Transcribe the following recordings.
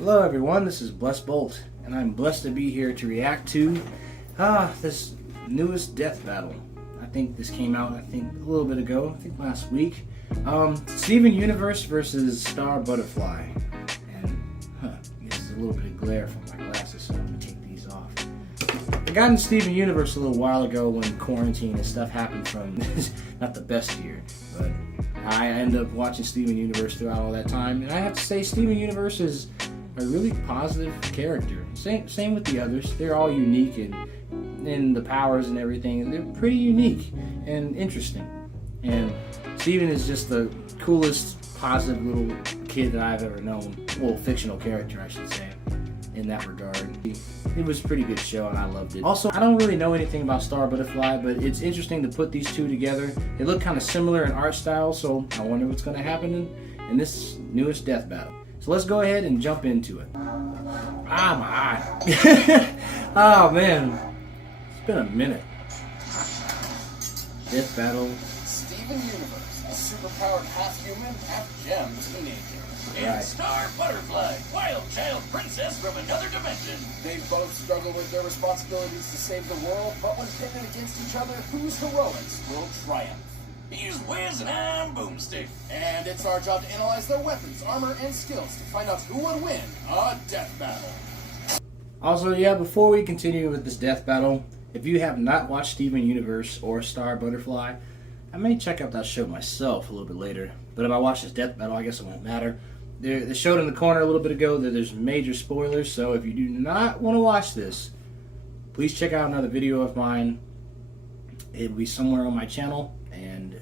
Hello everyone, this is Blessedbolt, and I'm blessed to be here to react to this newest Death Battle. I think this came out, a little bit ago, last week. Steven Universe versus Star Butterfly. And, there's a little bit of glare from my glasses, so I'm going to take these off. I got into Steven Universe a little while ago when quarantine and stuff happened from, not the best year, but I ended up watching Steven Universe throughout all that time, and I have to say Steven Universe is a really positive character. Same with the others. They're all unique in the powers and everything, and they're pretty unique and interesting. And Steven is just the coolest, positive little kid that I've ever known. Well, fictional character, I should say, in that regard. It was a pretty good show, and I loved it. Also, I don't really know anything about Star Butterfly, but it's interesting to put these two together. They look kind of similar in art style, so I wonder what's going to happen in this newest Death Battle. So let's go ahead and jump into it. Ah, my eye. Oh, man. It's been a minute. Death Battle. Steven Universe, a superpowered half-human, half-gem teenager. And Star Butterfly, wild child princess from another dimension. They both struggle with their responsibilities to save the world, but when pitted against each other, whose heroics will triumph? He's Wiz and I'm Boomstick. And it's our job to analyze their weapons, armor, and skills to find out who would win a death battle. Also, before we continue with this Death Battle, if you have not watched Steven Universe or Star Butterfly, I may check out that show myself a little bit later. But if I watch this Death Battle, I guess it won't matter. They showed in the corner a little bit ago that there's major spoilers, so if you do not want to watch this, please check out another video of mine. It'll be somewhere on my channel, and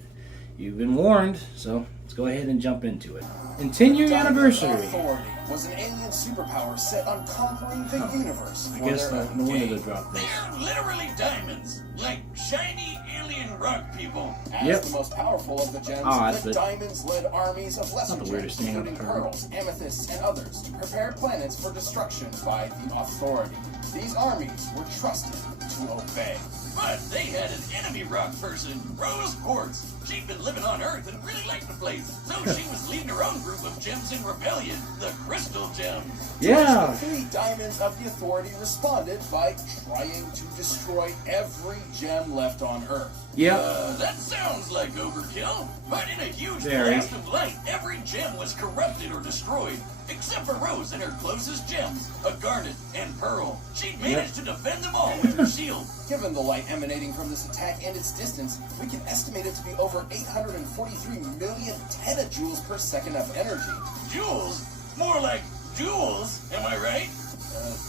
you've been warned, so let's go ahead and jump into it. In 10-year anniversary. Authority was an alien superpower set on conquering the universe. I guess no wonder they dropped this. They're literally diamonds, like shiny alien rock people. As the most powerful of the gems, the diamonds led armies of lesser gems, including pearls, amethysts, and others, to prepare planets for destruction by the Authority. These armies were trusted to obey. But they had an enemy rock person, Rose Quartz. She'd been living on Earth and really liked the place, so she was leading her own group of gems in rebellion, the Crystal Gems. Yeah. The 3 diamonds of the Authority responded by trying to destroy every gem left on Earth. That sounds like overkill, but in a huge blast of light, every gem was corrupted or destroyed, except for Rose and her closest gems, a garnet and pearl. She'd managed to defend them all with her shield. Given the light emanating from this attack and its distance, we can estimate it to be over 843 million tenajoules per second of energy. Joules? More like joules, am I right?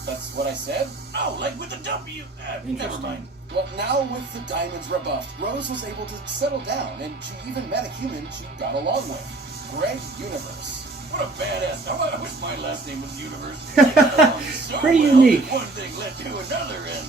That's what I said? Oh, like with a W? Never mind. Well, now with the diamonds rebuffed, Rose was able to settle down, and she even met a human she got along with, Greg Universe. What a badass. I wish my last name was Universe. So pretty unique. One thing led to another, and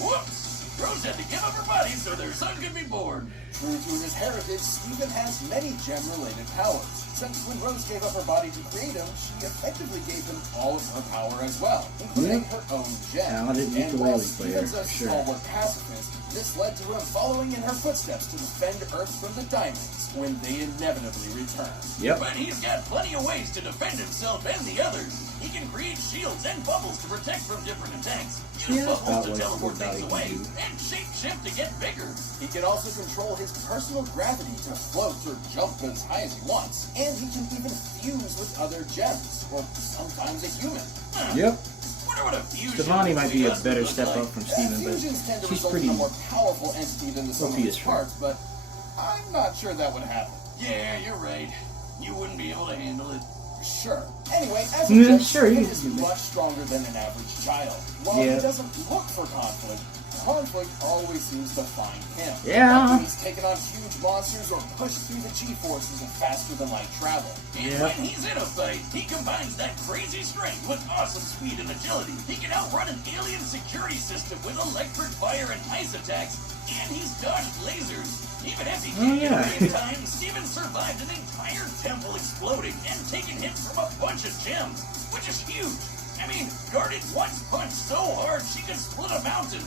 whoops. Rose had to give up her body so their son could be born. True to his heritage, Steven has many gem-related powers. Since when Rose gave up her body to create him, she effectively gave him all of her power as well, including her own gem. And while Steven's a stalwart pacifist, this led to him following in her footsteps to defend Earth from the diamonds when they inevitably return. But he's got plenty of ways to defend himself and the others. He can create shields and bubbles to protect from different attacks, use bubbles to teleport things away, and shape-shift to get bigger. He can also control his personal gravity to float or jump as high as he wants, and he can even fuse with other gems, or sometimes a human. Wonder what a fusion Stefani might be a better step up from Steven, but fusions tend to she's result pretty in a more powerful entity than the sum of its parts, but I'm not sure that would happen. Yeah, you're right. You wouldn't be able to handle it. Sure. Anyway, as a gem, Steven is be much stronger than an average child. While he doesn't look for conflict always seems to find him. Like when he's taken on huge monsters or pushed through the G-forces of faster-than-light travel. And when he's in a fight, he combines that crazy strength with awesome speed and agility. He can outrun an alien security system with electric fire and ice attacks, and he's dodged lasers. Even if he can't get away in time, Steven survived an entire temple exploding and taking hits from a bunch of gems, which is huge. I mean, Guardian once punched so hard she could split a mountain.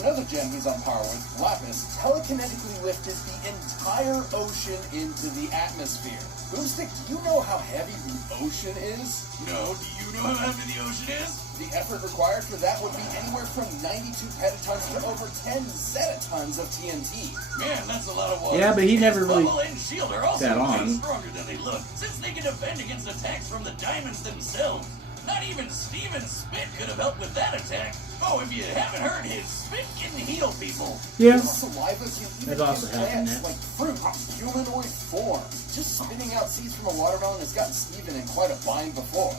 Another gem he's on par with, Lapis, telekinetically lifted the entire ocean into the atmosphere. Boomstick, do you know how heavy the ocean is? No, do you know how heavy the ocean is? The effort required for that would be anywhere from 92 petatons to over 10 zetatons of TNT. Man, that's a lot of water. Yeah, but he never really Bubble and Shield are also got way on. stronger than they look, since they can defend against attacks from the diamonds themselves. Not even Steven's spit could have helped with that attack. Oh, if you haven't heard, his spit can heal people. Yeah. His saliva can even That's also give happened, plants yeah. like fruit humanoid form. Just spitting out seeds from a watermelon has gotten Steven in quite a bind before.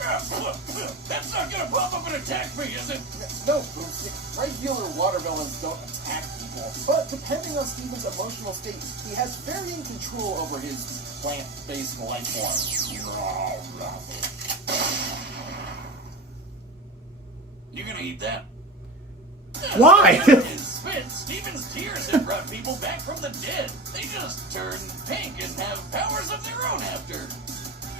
That's not gonna pop up and attack me, is it? No, Boomstick. Regular watermelons don't attack people. But depending on Steven's emotional state, he has varying control over his plant-based life form. You gonna eat that? Why? His spit, Steven's tears have brought people back from the dead. They just turn pink and have powers of their own after.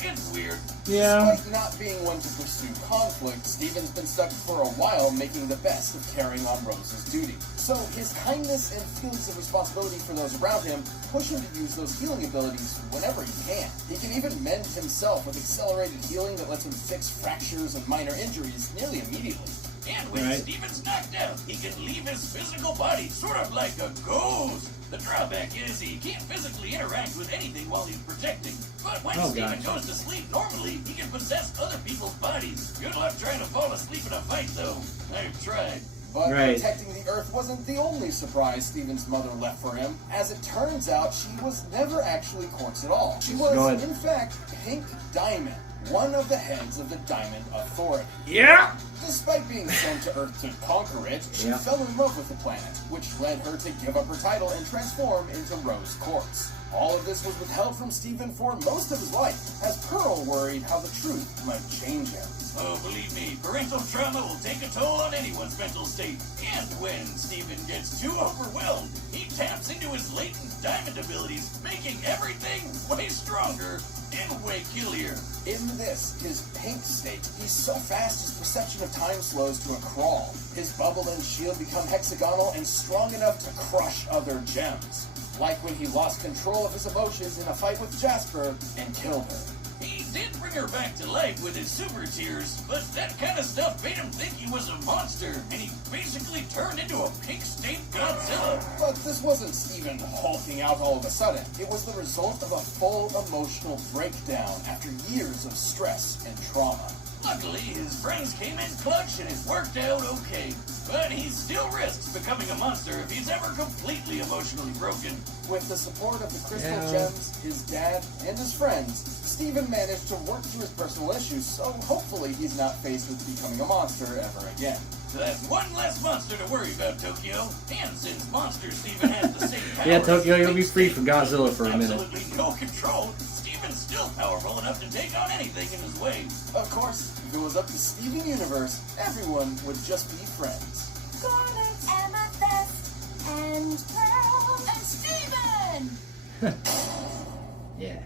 It's weird. Yeah. Despite not being one to pursue conflict, Steven's been stuck for a while making the best of carrying on Rose's duty. So his kindness and feelings of responsibility for those around him push him to use those healing abilities whenever he can. He can even mend himself with accelerated healing that lets him fix fractures and minor injuries nearly immediately. And when Right. Steven's knocked out, he can leave his physical body, sort of like a ghost. The drawback is he can't physically interact with anything while he's protecting. But when Steven gotcha. goes to sleep normally, he can possess other people's bodies. Good luck trying to fall asleep in a fight, though. I've tried. But Right. protecting the Earth wasn't the only surprise Steven's mother left for him. As it turns out, she was never actually Quartz at all. She was, Go ahead. in fact, Pink Diamond, one of the heads of the Diamond Authority. Yeah. Despite being sent to Earth to conquer it, she Yeah. fell in love with the planet, which led her to give up her title and transform into Rose Quartz. All of this was withheld from Steven for most of his life, as Pearl worried how the truth might change him. Oh, believe me, parental trauma will take a toll on anyone's mental state. And when Steven gets too overwhelmed, he taps into his latent diamond abilities, making everything way stronger and way killier. In this, his pink state, he's so fast his perception of time slows to a crawl. His bubble and shield become hexagonal and strong enough to crush other gems. Like when he lost control of his emotions in a fight with Jasper and killed her. He did bring her back to life with his super tears, but that kind of stuff made him think he was a monster, and he basically turned into a pink state Godzilla. But this wasn't Steven hulking out all of a sudden. It was the result of a full emotional breakdown after years of stress and trauma. Luckily, his friends came in clutch and it worked out okay. But he still risks becoming a monster if he's ever completely emotionally broken. With the support of the Crystal Yeah. Gems, his dad, and his friends, Steven managed to work through his personal issues, so hopefully he's not faced with becoming a monster ever again. So that's one less monster to worry about, Tokyo. And since Monster Steven has the same powers, Yeah, Tokyo, you'll be free from Godzilla for a minute. absolutely no control, Steven's still powerful enough to take on anything in his way. Of course, if it was up to Steven Universe, everyone would just be friends. Scarlet, Amethyst, and Pearl, and Steven! Yeah.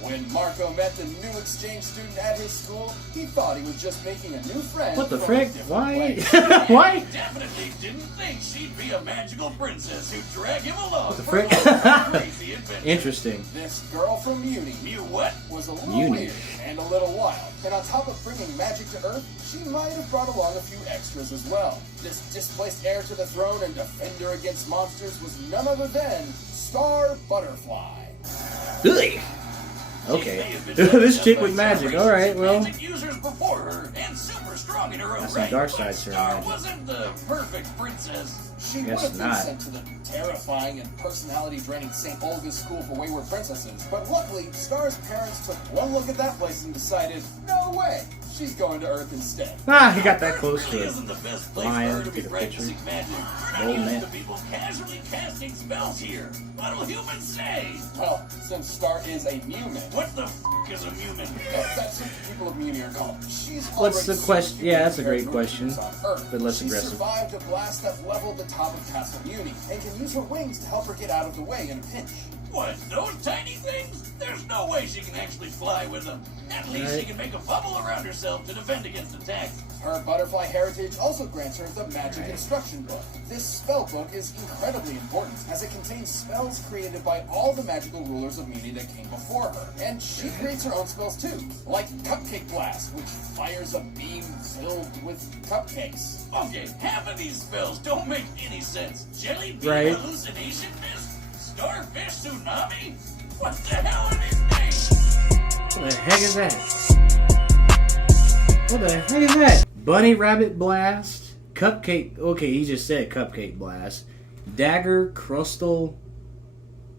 When Marco met the new exchange student at his school, he thought he was just making a new friend. What the from a frick? different Why? place. Why? Definitely didn't think she'd be a magical princess who'd drag him along What the for frick? a crazy adventure. Interesting. This girl from Uni You what? was a little Uni. weird and a little wild, and on top of bringing magic to Earth, she might have brought along a few extras as well. This displaced heir to the throne and defender against monsters was none other than Star Butterfly. Ugh. Okay. This chick with magic. All right, well. Magic users before her and super strong in her own That's some right. dark But side to her Star magic. wasn't the perfect princess. She would Guess have been not. sent to the terrifying and personality-draining St. Olga's School for Wayward Princesses, but luckily, Star's parents took one look at that place and decided, no way, she's going to Earth instead. Ah, he got that close Earth to really it. isn't the best place Lion, for her to be take a picture. practicing magic. We're Old not used man. to people casually casting spells here. What'll humans say? Well, since Star is a Mumin, What the f*** is a human? that's what the people of Muni are called. She's What's the already question? seen Yeah, that's a great compared to question, on Earth. but less she aggressive. survived a blast that leveled the top of Castle Muni and can use her wings to help her get out of the way in a pinch. What, those tiny things? There's no way she can actually fly with them. At least she can make a bubble around herself to defend against attacks. Her butterfly heritage also grants her the magic instruction book. This spell book is incredibly important as it contains spells created by all the magical rulers of Muni that came before her. And she creates her own spells too, like Cupcake Blast, which fires a beam filled with cupcakes. Okay, half of these spells don't make any sense. Jelly bean hallucination mist? Starfish tsunami? What the hell are these things? What the heck is that? What the heck is that? Bunny Rabbit Blast, Cupcake. Okay, he just said Cupcake Blast. Dagger Crustal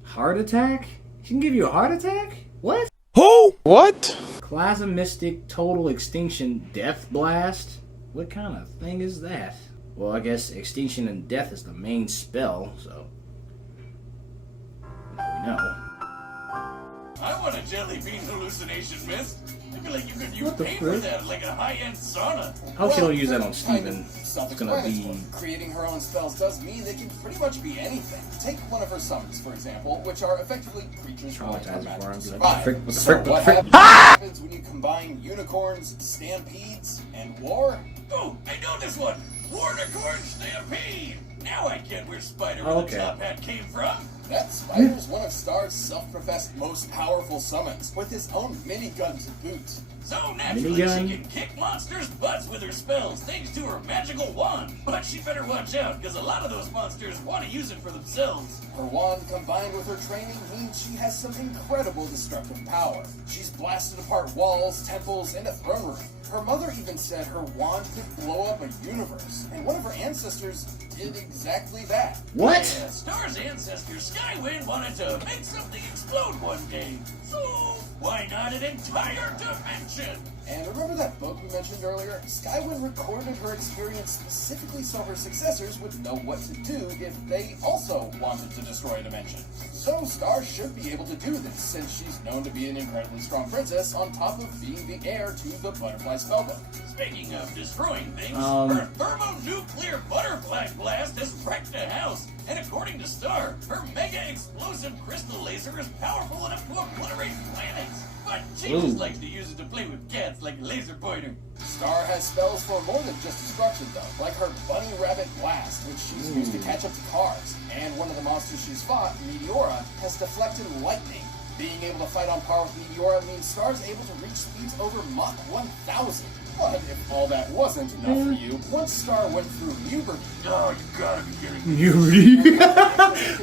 Heart Attack? She can give you a heart attack? What? Who? What? Plasmistic Total Extinction Death Blast? What kind of thing is that? Well, I guess Extinction and Death is the main spell, so now we know. I want a jelly bean hallucination mist. I feel like you could use What the pay for frick? that like a high-end sauna. I hope she don't use that on kind Steven. of It's gonna be self-explanatory. Creating her own spells does mean they can pretty much be anything. Take one of her summons, for example, which are effectively creatures relying on traumatized magic for to him. survive. What the So frick? what What the frick? happens when you combine unicorns, stampedes, and war? Oh, I know this one. Warnicorn Stampede. Now I get where Spider Oh, with the okay. top hat came from. That Spider's one of Star's self-professed most powerful summons, with his own minigun to boot. So naturally Minigun. she can kick monsters' butts with her spells thanks to her magical wand. But she better watch out, because a lot of those monsters want to use it for themselves. Her wand combined with her training means she has some incredible destructive power. She's blasted apart walls, temples, and a throne room. Her mother even said her wand could blow up a universe, and one of her ancestors did exactly that. What? Yeah, Star's ancestor Skywind wanted to make something explode one day. So why not an entire dimension? And remember that book we mentioned earlier? Skywind recorded her experience specifically so her successors would know what to do if they also wanted to destroy a dimension. So Star should be able to do this, since she's known to be an incredibly strong princess, on top of being the heir to the Butterfly Spellbook. Speaking of destroying things, Um. her thermonuclear butterfly blast has wrecked a house. And according to Star, her mega explosive crystal laser is powerful enough to obliterate planets. But she just likes to use it to play with cats like a laser pointer. Star has spells for more than just destruction, though, like her Bunny Rabbit Blast, which she's used to catch up to cars. And one of the monsters she's fought, Meteora, has deflected lightning. Being able to fight on par with Meteora means Star's able to reach speeds over Mach 1000. But if all that wasn't enough for you, once Star went through puberty, Oh, you gotta be kidding me. Puberty?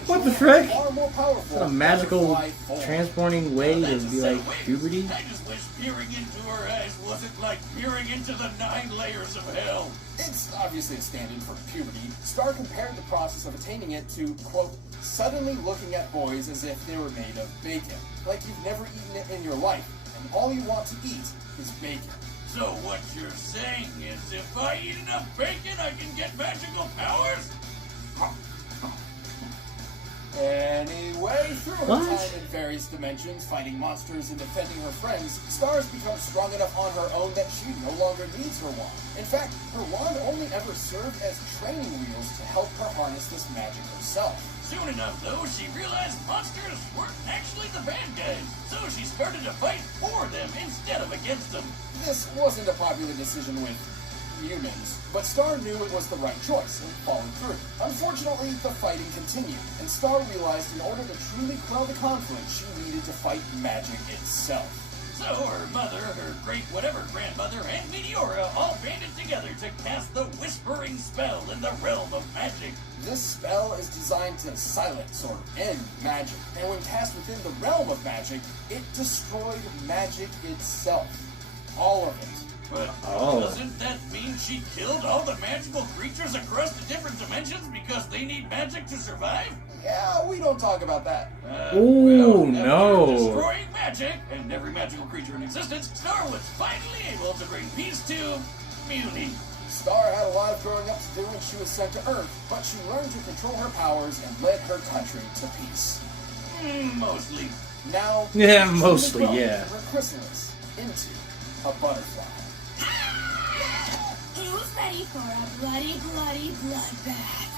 What the frick? far more powerful What a magical butterfly form. transporting way to That's a be like sight. puberty? I just wish peering into her eyes wasn't like peering into the 9 layers of hell. It's obviously a stand-in for puberty. Star compared the process of attaining it to, quote, suddenly looking at boys as if they were made of bacon. Like you've never eaten it in your life, and all you want to eat is bacon. So what you're saying is if I eat enough bacon, I can get magical powers? Anyway, through her What? time in various dimensions, fighting monsters and defending her friends, Star's become strong enough on her own that she no longer needs her wand. In fact, her wand only ever served as training wheels to help her harness this magic herself. Soon enough, though, she realized monsters weren't actually the bad guys. So she started to fight for them instead of against them. This wasn't a popular decision with humans, but Star knew it was the right choice and followed through. Unfortunately, the fighting continued, and Star realized in order to truly quell the conflict, she needed to fight magic itself. So her mother, her great-whatever-grandmother, and Meteora all banded together to cast the Whispering Spell in the realm of magic. This spell is designed to silence or end magic, and when cast within the realm of magic, it destroyed magic itself. All of it. But Oh. doesn't that mean she killed all the magical creatures across the different dimensions because they need magic to survive? Yeah, we don't talk about that. Ooh, after no. destroying magic and every magical creature in existence, Star was finally able to bring peace to Muni. Star had a lot of growing up to do when she was sent to Earth, but she learned to control her powers and led her country to peace. Mostly. Now, Yeah, she's mostly, grown yeah. Her chrysalis into a butterfly. Who's ready for a bloody, bloody bloodbath?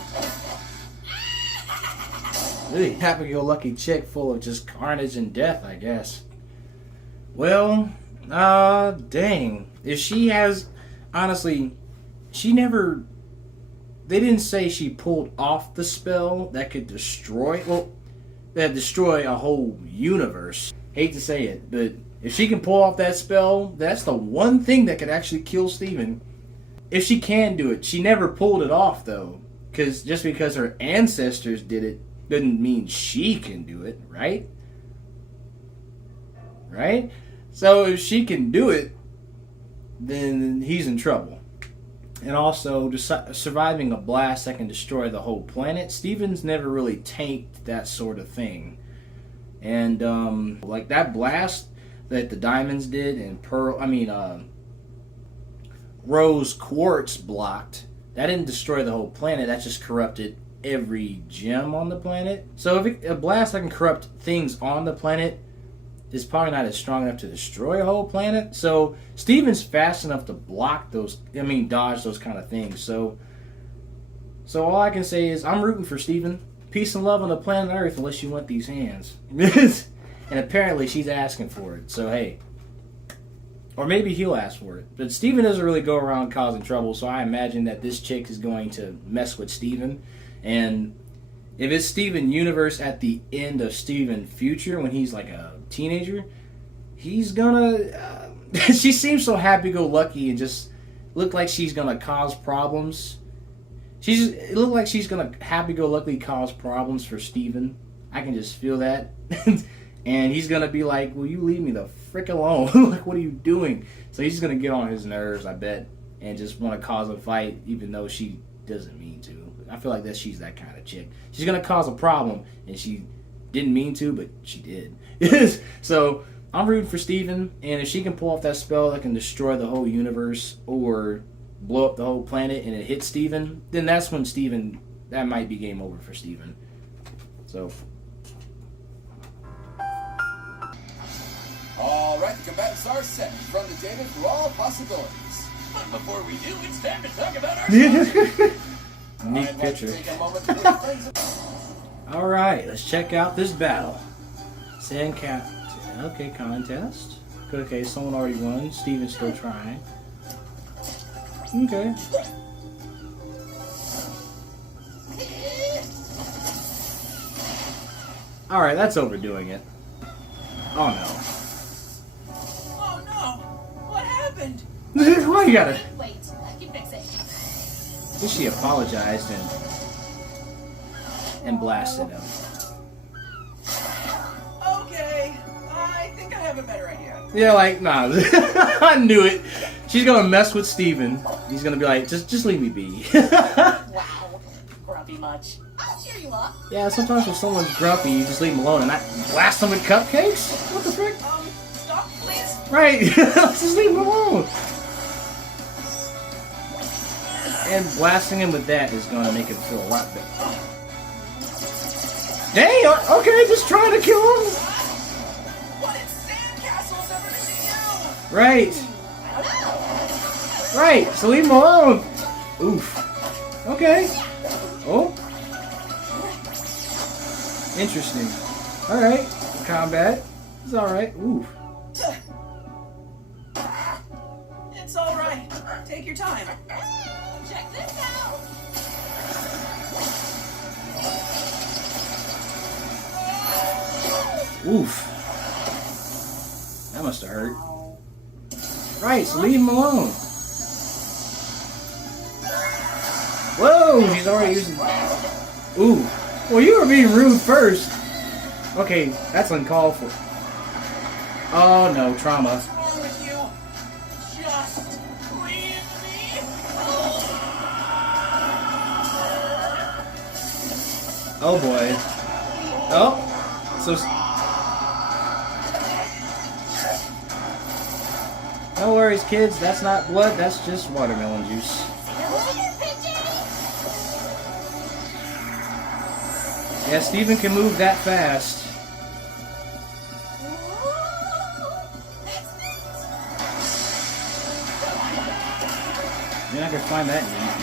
Really happy-go-lucky chick full of just carnage and death, I guess. Well, dang. If she has, honestly, she never, they didn't say she pulled off the spell that could destroy, well, that destroy a whole universe. Hate to say it, but if she can pull off that spell, that's the one thing that could actually kill Steven. If she can do it. She never pulled it off, though. Because just because her ancestors did it doesn't mean she can do it, right? Right? So if she can do it, then he's in trouble. And also, surviving a blast that can destroy the whole planet, Steven's never really tanked that sort of thing. And, like that blast that the Diamonds did and Rose Quartz blocked, that didn't destroy the whole planet, that just corrupted every gem on the planet. So if a blast that can corrupt things on the planet is probably not as strong enough to destroy a whole planet. So Steven's fast enough to block those, dodge those kind of things. So all I can say is I'm rooting for Steven. Peace and love on the planet Earth unless you want these hands. And apparently she's asking for it. So hey. Or maybe he'll ask for it. But Steven doesn't really go around causing trouble, so I imagine that this chick is going to mess with Steven. And if it's Steven Universe at the end of Steven Future, when he's like a teenager, he's gonna... she seems so happy-go-lucky and just look like she's gonna cause problems. It looked like she's gonna happy-go-lucky cause problems for Steven. I can just feel that. And he's gonna be like, will you leave me the frick alone? Like, what are you doing? So he's gonna get on his nerves, I bet, and just want to cause a fight, even though she doesn't mean to. I feel like she's that kind of chick. She's gonna cause a problem, and she didn't mean to, but she did. So I'm rooting for Steven, and if she can pull off that spell that can destroy the whole universe or blow up the whole planet, and it hits Steven, then that's when that might be game over for Steven. So. All right, the combatants are set. Run the data through all possibilities. But before we do, it's time to talk about our sponsor. Neat picture. Take a moment to tell your friends. Alright, let's check out this battle. Okay, contest. Okay, someone already won. Steven's still trying. Okay. Alright, that's overdoing it. Oh no. Why you gotta... Wait, I can fix it. At least she apologized and blasted him. Okay, I think I have a better idea. Yeah, like, nah. I knew it. She's gonna mess with Steven. He's gonna be like, just leave me be. Wow, grumpy much. I'll cheer you up. Yeah, sometimes when someone's grumpy, you just leave them alone and not blast them with cupcakes? What the frick? Stop, please. Right, let's just leave him alone. And blasting him with that is going to make him feel a lot better. Dang, okay, just trying to kill him. What did sandcastles ever do to you? Right. Right, so leave him alone. Oof. Okay. Oh. Interesting. Alright, combat. It's alright. Oof. It's alright. Take your time. Check this out. Oof. That must have hurt. Right, so leave him alone. Whoa, she's already using... Ooh. Well, you were being rude first. Okay, that's uncalled for. Oh no, trauma. What's wrong with you? Just leave me alone. Oh boy. Oh. So... No worries, kids. That's not blood. That's just watermelon juice. Yeah, Steven can move that fast. I can find that neat.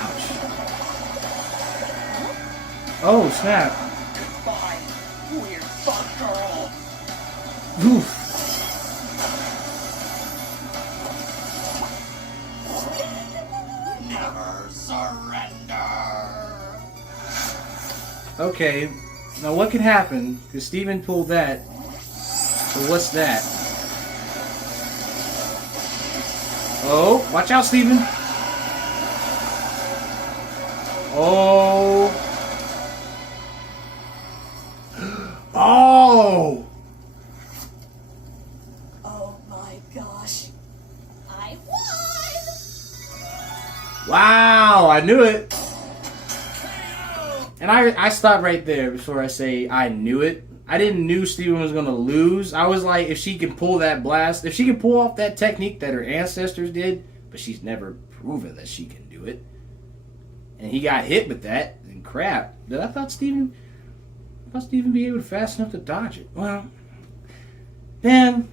Ouch. Oh, snap. Goodbye, weird bug girl. Oof. Never surrender. Okay, now what can happen? Because Steven pulled that. So what's that? Oh, watch out, Steven. Oh. Oh. Oh my gosh. I won! Wow, I knew it. And I stopped right there before I say I knew it. I didn't knew Steven was going to lose. I was like, if she can pull that blast, if she can pull off that technique that her ancestors did, but she's never proven that she can do it. And he got hit with that, and crap. I thought Steven be able to fast enough to dodge it. Well, man,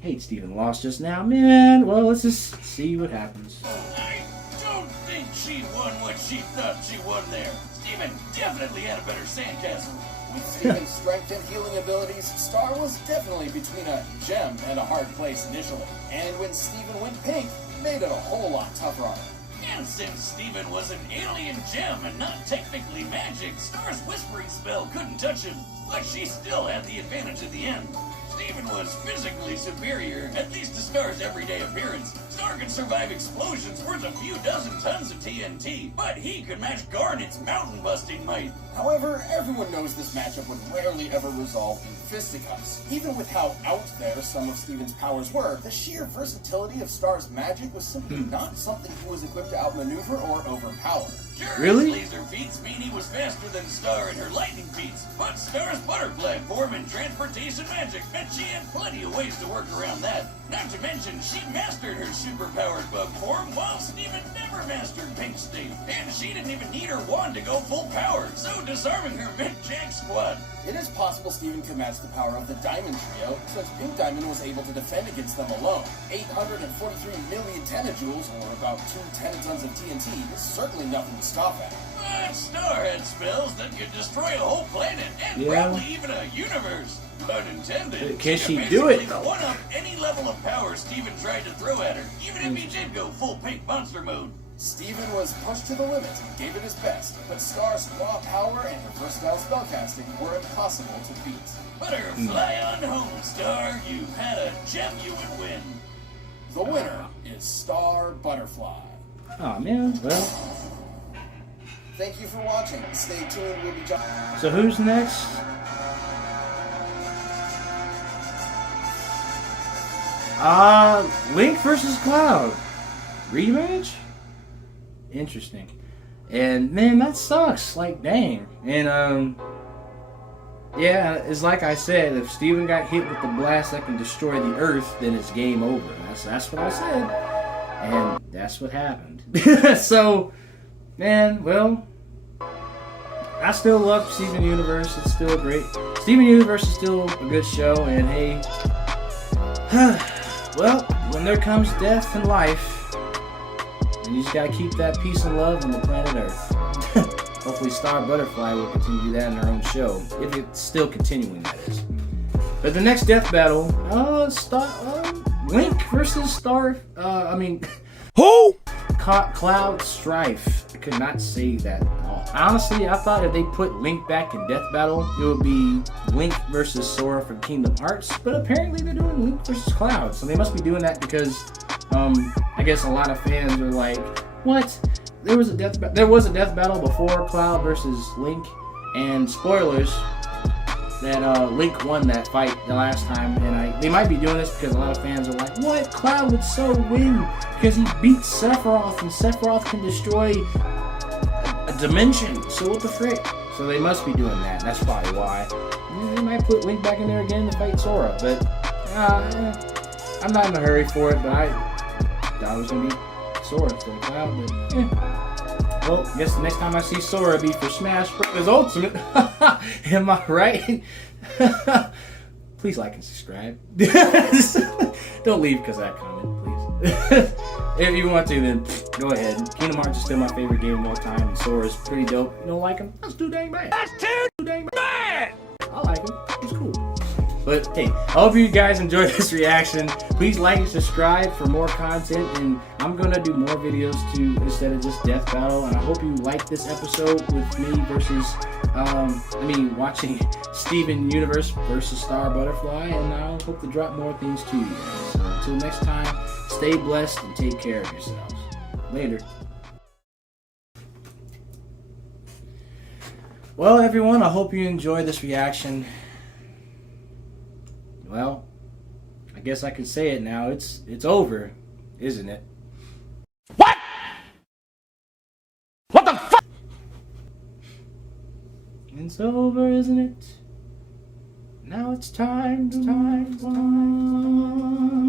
hate Steven lost just now, man. Well, let's just see what happens. I don't think she won what she thought she won there. Steven definitely had a better sandcastle. With Steven's strength and healing abilities, Star was definitely between a gem and a hard place initially. And when Steven went pink, it made it a whole lot tougher on him. And since Steven was an alien gem and not technically magic, Star's whispering spell couldn't touch him. But she still had the advantage at the end. Steven was physically superior, at least to Star's everyday appearance. Star could survive explosions worth a few dozen tons of TNT, but he could match Garnet's mountain-busting might. However, everyone knows this matchup would rarely ever resolve in fisticuffs. Even with how out there some of Steven's powers were, the sheer versatility of Star's magic was simply not something he was equipped to outmaneuver or overpower. Sure, Really? his laser feats mean he was faster than Star in her lightning feats, but Star's butterfly form and transportation magic meant she had plenty of ways to work around that. Not to mention, she mastered her superpowered bug form while Steven never mastered Pink State. And she didn't even need her wand to go full power, so disarming her meant jack squat. It is possible Steven could match the power of the Diamond Trio, since Pink Diamond was able to defend against them alone. 843 million tenajoules, or about 2 tenatons of TNT, is certainly nothing to scoff at. But Star had spells that could destroy a whole planet, and Yeah. probably even a universe. Unintended. Can she could do it, basically though? one up any level of power Steven tried to throw at her, even if he did go full pink monster mode. Steven was pushed to the limit and gave it his best, but Star's raw power and her versatile spellcasting were impossible to beat. Butterfly on home, Star. You had a gem you would win. The winner is Star Butterfly. Oh man, well. Thank you for watching. Stay tuned, we'll be So who's next? Link versus Cloud. Rematch? Interesting. And man, that sucks. Like, dang. And yeah, it's like I said, if Steven got hit with the blast that can destroy the Earth, then it's game over. That's what I said. And that's what happened. So, man, well, I still love Steven Universe. It's still great. Steven Universe is still a good show, and hey, well, when there comes death and life, and you just gotta keep that peace and love on the planet Earth. Hopefully Star Butterfly will continue to do that in her own show, if it's still continuing, that is. But the next death battle, Link versus Who? Cloud Strife. I could not say that at all. Honestly, I thought if they put Link back in Death Battle, it would be Link versus Sora from Kingdom Hearts. But apparently they're doing Link versus Cloud. So they must be doing that because I guess a lot of fans are like, what? There was a death battle before Cloud versus Link, and spoilers, that Link won that fight the last time, and they might be doing this because a lot of fans are like, what? Cloud would so win because he beat Sephiroth, and Sephiroth can destroy a dimension, so what the frick? So they must be doing that. That's probably why. They might put Link back in there again to fight Sora, but I'm not in a hurry for it, but I thought it was going to be Sora instead of Cloud, but well, I guess the next time I see Sora it'll be for Smash Bros. Ultimate. Am I right? Please like and subscribe. Don't leave because of that comment, please. If you want to, then go ahead. Kingdom Hearts is still my favorite game of all time, and Sora is pretty dope. You don't like him? That's too dang bad. That's too dang bad. I like him. He's cool. But hey, I hope you guys enjoyed this reaction. Please like and subscribe for more content, and I'm gonna do more videos too instead of just Death Battle. And I hope you like this episode with me versus, watching Steven Universe versus Star Butterfly, and I hope to drop more things to you guys. So until next time, stay blessed and take care of yourselves. Later. Well, everyone, I hope you enjoyed this reaction. Well, I guess I can say it now. It's over, isn't it? What? What the fuck? It's over, isn't it? Now it's time to move on.